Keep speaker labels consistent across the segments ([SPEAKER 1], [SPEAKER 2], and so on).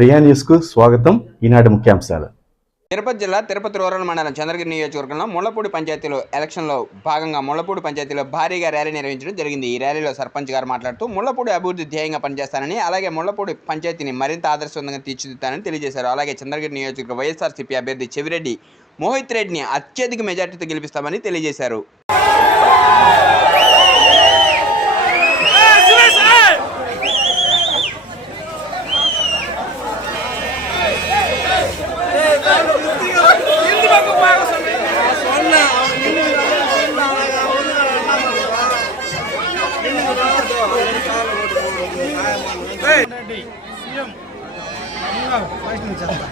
[SPEAKER 1] ప్రియా న్యూస్కు స్వాగతం. ఈనాటి ముఖ్యాంశాలు.
[SPEAKER 2] తిరుపతి జిల్లా తిరుపతి రూరల్ మండలం చంద్రగిరి నియోజకవర్గంలో ముళ్ళపూడి పంచాయతీలో ఎలక్షన్లో భాగంగా ముళ్ళపూడి పంచాయతీలో భారీగా ర్యాలీ నిర్వహించడం జరిగింది. ఈ ర్యాలీలో సర్పంచ్ గారు మాట్లాడుతూ ముళ్ళపూడి అభివృద్ధి ధ్యేయంగా పనిచేస్తానని అలాగే ముళ్ళపూడి పంచాయతీని మరింత ఆదర్శవంతంగా తీర్చిదిద్దానని తెలియజేశారు. అలాగే చంద్రగిరి నియోజకవర్గ వైఎస్ఆర్సీపీ అభ్యర్థి చెవిరెడ్డి మోహిత్ రెడ్డిని అత్యధిక మెజార్టీతో గెలిపిస్తామని తెలియజేశారు.
[SPEAKER 3] సీఎం ఫస్ట్ నుంచి చెప్తా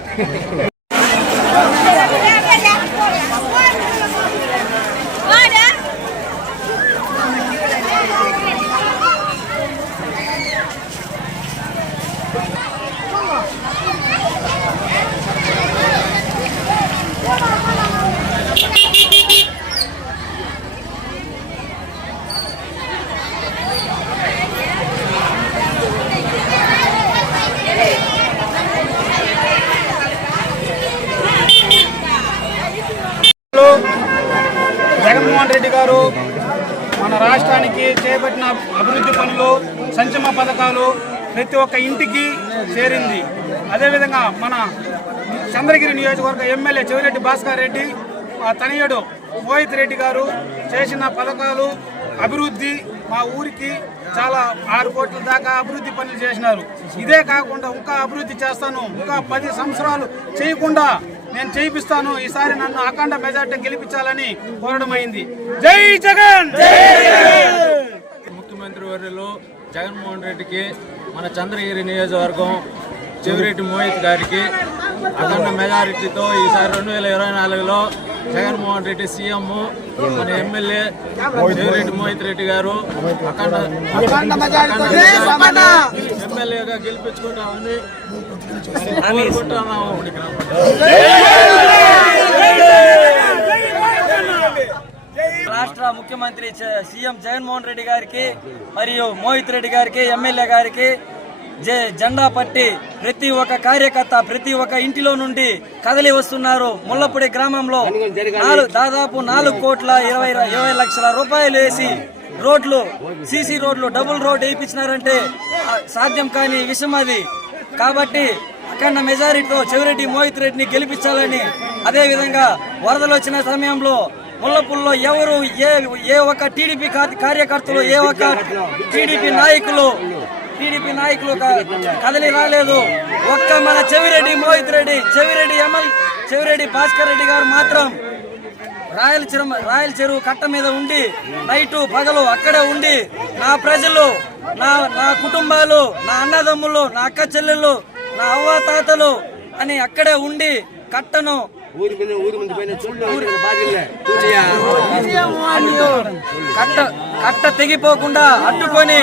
[SPEAKER 3] జగన్మోహన్ రెడ్డి గారు మన రాష్ట్రానికి చేపట్టిన అభివృద్ధి పనులు సంక్షేమ పథకాలు ప్రతి ఒక్క ఇంటికి చేరింది. అదేవిధంగా మన చంద్రగిరి నియోజకవర్గ ఎమ్మెల్యే చెవిరెడ్డి భాస్కర్ రెడ్డి మా తనయుడు మోహిత్ రెడ్డి గారు చేసిన పథకాలు అభివృద్ధి మా ఊరికి చాలా ఆరు కోట్ల దాకా అభివృద్ధి పనులు చేసినారు. ఇదే కాకుండా ఇంకా అభివృద్ధి చేస్తాను ఇంకా పది సంవత్సరాలు చేయకుండా నేను చేయిస్తాను ఈసారి నన్ను అఖండ మెజార్టీ గెలిపించాలని కోరడం అయింది జై జగన్!
[SPEAKER 4] ముఖ్యమంత్రి వర్యులు జగన్మోహన్ రెడ్డికి మన చంద్రగిరి నియోజకవర్గం చెవిరెడ్డి మోహిత్ గారికి అఖండ మెజారిటీతో ఈసారి రెండు వేల ఇరవై నాలుగులో జగన్మోహన్ రెడ్డి సీఎం మన ఎమ్మెల్యే చెవిరెడ్డి మోహిత్ రెడ్డి గారు అఖండ ఎమ్మెల్యేగా గెలిపించుకుంటామని
[SPEAKER 5] రాష్ట్ర ముఖ్యమంత్రి సీఎం జగన్మోహన్ రెడ్డి గారికి మరియు మోహిత్ రెడ్డి గారికి ఎమ్మెల్యే గారికి జె- జెండా పట్టి ప్రతి ఒక్క కార్యకర్త ప్రతి ఒక్క ఇంటిలో నుండి కదలి వస్తున్నారు. ముల్లపూడి గ్రామంలో దాదాపు నాలుగు కోట్ల ఇరవై ఇరవై లక్షల రూపాయలు వేసి రోడ్లు సీసీ రోడ్లు డబుల్ రోడ్ వేయించినారంటే సాధ్యం కాని విషయం అది. కాబట్టి అఖండ మెజారిటీతో చెవిరెడ్డి మోహిత్ రెడ్డిని గెలిపించాలని అదేవిధంగా వరదలు వచ్చిన సమయంలో ముల్లపుల్లో ఎవరు ఏ ఏ ఒక్క టీడీపీ కార్యకర్తలు ఏ ఒక్క టీడీపీ నాయకులు టీడీపీ నాయకులు కదలి రాలేదు. ఒక్క మన చెవిరెడ్డి మోహిత్ రెడ్డి చెవిరెడ్డి ఎమ్మెల్ చెవిరెడ్డి భాస్కర్ రెడ్డి గారు మాత్రం రాయల చెరువు రాయల చెరువు కట్ట మీద ఉండి నైటు పగలు అక్కడే ఉండి నా ప్రజలు నా నా కుటుంబాలు నా అన్నదమ్ములు నా అక్క చెల్లెళ్ళు నా అవ్వ తాతలు అని అక్కడే ఉండి కట్టను. కట్ట కట్ట తెగిపోకుండా అడ్డుకొని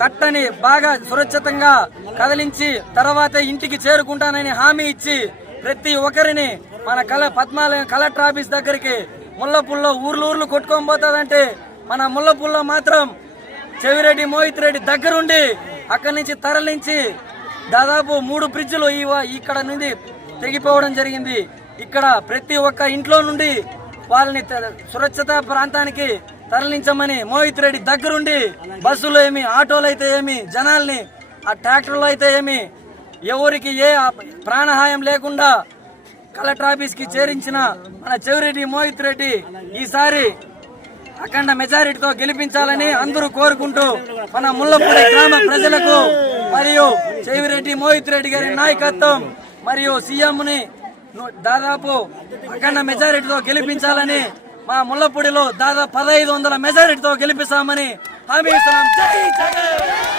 [SPEAKER 5] కట్టని బాగా సురక్షితంగా కదిలించి తర్వాత ఇంటికి చేరుకుంటానని హామీ ఇచ్చి ప్రతి ఒక్కరిని మన కల పద్మాలయం కలెక్టర్ ఆఫీస్ దగ్గరికి ముల్లపుల్లో ఊర్లు ఊర్లు కొట్టుకొని పోతాదంటే మన ముల్లపుల్లో మాత్రం చెవిరెడ్డి మోహిత్ రెడ్డి దగ్గరుండి అక్కడి నుంచి తరలించి దాదాపు మూడు బ్రిడ్జ్లు ఇక్కడ నుండి తెగిపోవడం జరిగింది. ఇక్కడ ప్రతి ఒక్క ఇంట్లో నుండి వాళ్ళని సురక్షిత ప్రాంతానికి తరలించమని మోహిత్ రెడ్డి దగ్గరుండి బస్సులు ఏమి ఆటోలు అయితే ఏమి జనాల్ని ఆ ట్రాక్టర్లు అయితే ఏమి ఎవరికి ఏ ప్రాణహాయం లేకుండా కలెక్టర్ ఆఫీస్కి చేరించిన మన చెవిరెడ్డి మోహిత్ రెడ్డి ఈసారి అఖండ మెజారిటీతో గెలిపించాలని అందరూ కోరుకుంటూ మన ముల్లపూడి గ్రామ ప్రజలకు మరియు చెవిరెడ్డి మోహిత్ రెడ్డి గారి నాయకత్వం మరియు సీఎంని దాదాపు అఖండ మెజారిటీతో గెలిపించాలని మా ముల్లపూడిలో దాదాపు పదహైదు వందల మెజారిటీతో గెలిపిస్తామని హామీ ఇస్తున్నాం జై జగన్!